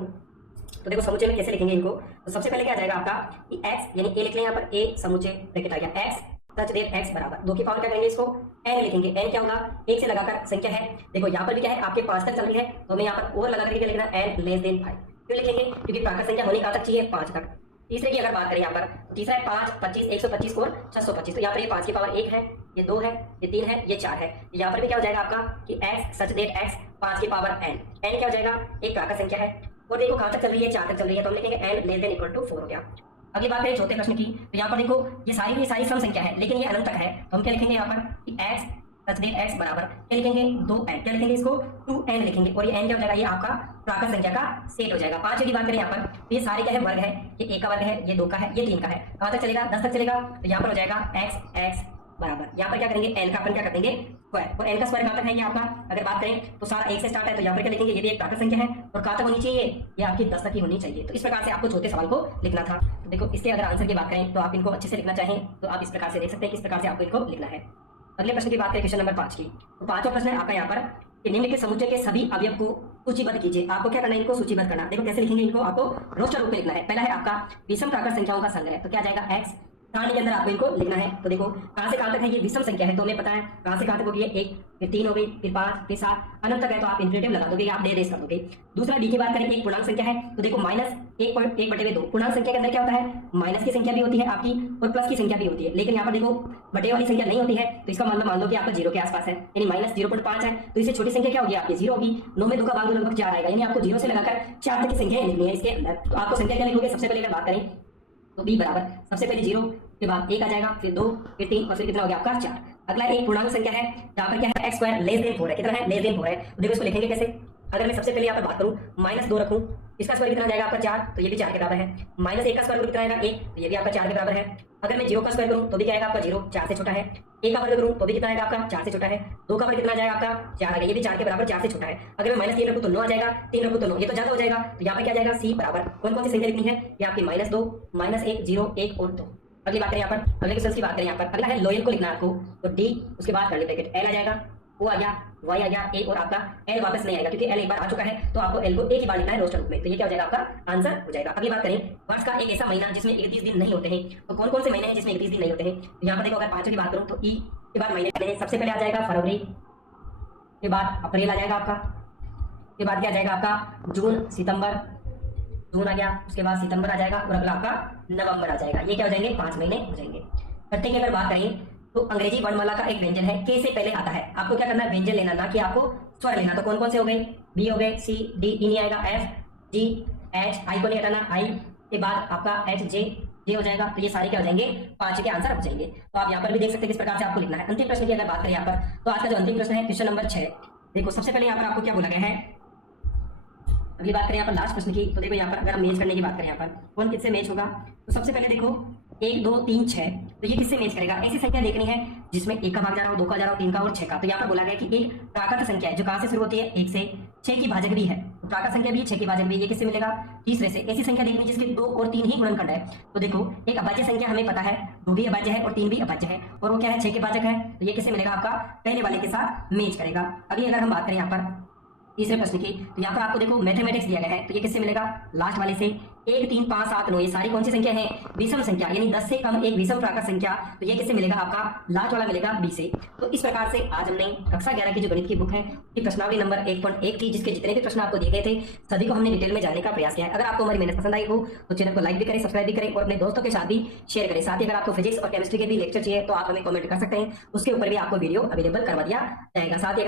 तो देखो समुच्चय में कैसे लिखेंगे इनको, तो सबसे पहले क्या आ जाएगा आपका कि x यानी a लिख लें, यहाँ पर a समुच्चय ब्रैकेट आ गया x सच दैट x बराबर 2 की पावर क्या करेंगे इसको n लिखेंगे, n क्या होगा 1 से लगाकर संख्या है, देखो यहाँ पर भी क्या है आपके 5 तक चल रही है, तो हमें यहाँ पर और लगा करके क्या लिखना n लेस देन 5, क्यों लिखेंगे क्योंकि प्राकृत संख्या होने कहाँ तक चाहिए 5 तक। तीसरे की अगर बात करें यहाँ पर तो तीसरा है 5 25 125 और 625, तो यहाँ पर ये 5 की पावर 1 है, ये 2 है, ये 3 है, ये 4 है, यहाँ पर भी क्या हो जाएगा आपका कि x सच दैट x 5 की पावर n, n क्या हो जाएगा एक प्राकृत संख्या है, और देखो कहाँ तक चल रही है 4 तक चल रही है, तो हम लिखेंगे n less than equal to 4 हो गया। अगली बात करें चौथे प्रश्न की, तो यहाँ पर देखो ये सारी सम संख्या है लेकिन ये अनंत तक है, तो हम क्या लिखेंगे यहाँ पर कि x सच दैट x बराबर क्या लिखेंगे 2n, क्या लिखेंगे इसको 2n लिखेंगे, और ये n क्या हो जाएगा, ये आपका प्राकृत संख्या का सेट हो जाएगा। पांचवें की बात करें यहाँ पर, तो ये सारे क्या है, वर्ग है, ये a का वर्ग है, ये 2 का है, ये 3 का है, कहां तक चलेगा 10 तक चलेगा। तो यहाँ पर हो जाएगा x बराबर, यहाँ पर क्या करेंगे n का अपन क्या कर देंगे स्क्वायर, और n का स्क्वायर कहां तक है ये आपका, अगर बात करें तो सारा 1 से स्टार्ट है, तो यहाँ पर क्या लिखेंगे, ये भी एक प्राकृत संख्या है, और कहां तक होनी चाहिए, ये आपकी 10 तक की होनी चाहिए। तो इस प्रकार से आपको चौथे सवाल को लिखना था। तो देखो इसके अगर आंसर की बात करें तो आप इनको अच्छे से लिखना चाहें तो आप इस प्रकार से देख सकते हैं किस प्रकार से आपको इनको लिखना है। अगले प्रश्न की बात करें, क्वेश्चन नंबर 5 की, तो पांचवा प्रश्न है आपका यहाँ पर कि निम्नलिखित समुच्चय के सभी अवयव को सूचीबद्ध कीजिए। आपको क्या करना है, इनको सूचीबद्ध करना। देखो कैसे लिखेंगे इनको, आपको रोस्टर रूप में लिखना है। पहला है आपका विषम प्राकृत संख्याओं का संग्रह, तो क्या जाएगा x, सारणी के अंदर आपको इनको लिखना है। तो देखो कहां से कहां तक है, ये विषम संख्या है तो हमें पता है कहां से कहां तक होगी, 1 फिर 3 हो गई, फिर 5 फिर 7 अनंत तक है, तो आप इंफिनिटिव लगा दोगे, आप दे कर दोगे। दूसरा डी की बात करें, एक पूर्णांक संख्या है, तो देखो -1/2 पूर्णांक संख्या के अंदर क्या होता है, माइनस की संख्या भी होती है आपकी और प्लस की संख्या भी होती है, लेकिन यहाँ पर देखो बटे वाली संख्या नहीं होती है, तो इसका मतलब मान लो कि आपका 0 के आसपास है, यानी -0.5 है, तो इससे छोटी संख्या क्या होगी आपकी 0 होगी। 9 में 2 का भाग दो लगभग 4 आएगा, यानी आपको 0 से लगाकर 4 तक की संख्या लिखनी है इसके अंदर। तो आपको संख्या क्या लिखोगे, सबसे पहले अगर बात करें तो b बराबर सबसे पहले 0 के बाद 1 आ जाएगा, फिर 2 फिर 3 और फिर कितना हो गया आपका 4। अगला एक पूर्णांक संख्या है, यहाँ पर क्या है x² लेस देन 4 है, कितना है लेस देन 4 है। तो देखो इसको लिखेंगे कैसे, अगर मैं सबसे पहले यहाँ पर बात करूँ -2 रखूँ, इसका स्क्वायर कितना जाएगा आपका 4, तो ये भी 4 के बराबर है। -1 का स्क्वायर कितना आएगा 1, तो ये भी आपका 4 के बराबर है। अगर मैं 0 का स्क्वायर करूँ तो भी क्या आएगा आपका 0, 4 से छोटा है। 1 का वर्ग करूँ तो भी कितना आएगा आपका 4 से छोटा है। 2 का वर्ग कितना जाएगा आपका 4 आएगा, ये भी 4 के बराबर 4 से छोटा है। अगर मैं -3 रखूँ तो 9 आ जाएगा, 3 रखूँ तो 9, ये तो ज्यादा हो जाएगा, तो यहाँ पे क्या जाएगा c बराबर कौन कौन सी संख्या लिखनी है, ये आपकी -2 -1 0 1 और 2। अगली बात करें यहाँ पर, अगले क्वेश्चन की बात करें यहाँ पर, अगला है लोयल को लिखना है आपको, तो d उसके बाद कर्ली ब्रैकेट l आ जाएगा, o आ गया, y आ गया, a और आपका l वापस नहीं आएगा क्योंकि l एक बार आ चुका है, तो आपको l को एक ही बार लिखना है रोस्टर रूप में। तो ये क्या हो जाएगा आपका आंसर हो जाएगा। अगली बात करें, वर्ष का एक ऐसा महीना जिसमें 31 दिन नहीं होते हैं, तो कौन कौन से महीने हैं जिसमें 31 दिन नहीं होते हैं। तो यहाँ पर देखो अगर पांचों की बात करूँ तो ई के बाद महीने सबसे पहले आ जाएगा फरवरी, के बाद अप्रैल आ जाएगा आपका, के बाद क्या आ जाएगा आपका जून सितंबर, जून आ गया, उसके बाद सितंबर आ जाएगा और अगला आपका नवंबर आ जाएगा। ये क्या हो जाएंगे 5 महीने हो जाएंगे। छठे की अगर बात करें तो अंग्रेजी वर्णमाला का एक व्यंजन है, के से पहले आता है, आपको क्या करना है व्यंजन लेना, ना कि आपको स्वर लेना। तो कौन कौन से हो गए, बी हो गए, सी डी ई नहीं आएगा, एफ जी एच, आई को नहीं हटाना, आई के बाद आपका एच जे जे हो जाएगा। तो ये सारे क्या हो जाएंगे 5 के आंसर हो जाएंगे। तो आप यहाँ पर भी देख सकते हैं किस प्रकार से आपको लिखना है। अंतिम प्रश्न की अगर बात करें यहाँ पर, तो आज का जो अंतिम प्रश्न है क्वेश्चन नंबर 6। देखो सबसे पहले यहाँ पर आपको क्या बोला गया है, अगली बात करें यहाँ पर लास्ट प्रश्न की, तो देखो यहाँ पर अगर हम मैच करने की बात करें यहाँ पर कौन किससे मैच होगा, तो सबसे पहले देखो 1 2 3 6, तो ये किससे मैच करेगा, ऐसी संख्या देखनी है जिसमें 1 का भाग जा रहा हो, 2 का जा रहा हो, 3 का और 6 का। तो यहाँ पर बोला गया कि एक प्राकृत संख्या है जो कहां से शुरू होती है 1 से, 6 की भाजक भी है, तो प्राकृत संख्या भी 6 की भाजक भी, ये किससे मिलेगा तीसरे से। ऐसी संख्या देखनी जिसके 2 और 3 ही गुणनखंड है। तो देखो एक अभाज्य संख्या हमें पता है 2 भी अभाज्य है और 3 भी अभाज्य है, और वो क्या है 6 के भाजक है, तो ये किससे मिलेगा आपका पहले वाले के साथ मैच करेगा। अभी अगर हम बात करें यहाँ पर तीसरे प्रश्न की, तो यहाँ पर आपको देखो मैथमेटिक्स दिया गया है, तो ये किससे मिलेगा लास्ट वाले से। 1 3 5 7 9 ये सारी कौन सी संख्या है विषम संख्या, यानी 10 से कम एक विषम प्राकृत संख्या, तो ये किससे मिलेगा आपका लास्ट वाला मिलेगा बी से। तो इस प्रकार से आज हमने कक्षा 11 की जो गणित की बुक है की प्रश्नावली नंबर 1.1 थी, जिसके जितने भी प्रश्न आपको दिए गए थे सभी को हमने डिटेल में जानने का प्रयास किया है। अगर आपको हमारी मेहनत पसंद आई हो तो चैनल को लाइक भी करें, सब्सक्राइब भी करें और अपने दोस्तों के साथ भी शेयर करें। साथ ही अगर आपको फिजिक्स और केमिस्ट्री के भी लेक्चर चाहिए तो आप हमें कमेंट कर सकते हैं, उसके ऊपर भी आपको वीडियो अवेलेबल करवा दिया जाएगा। साथ ही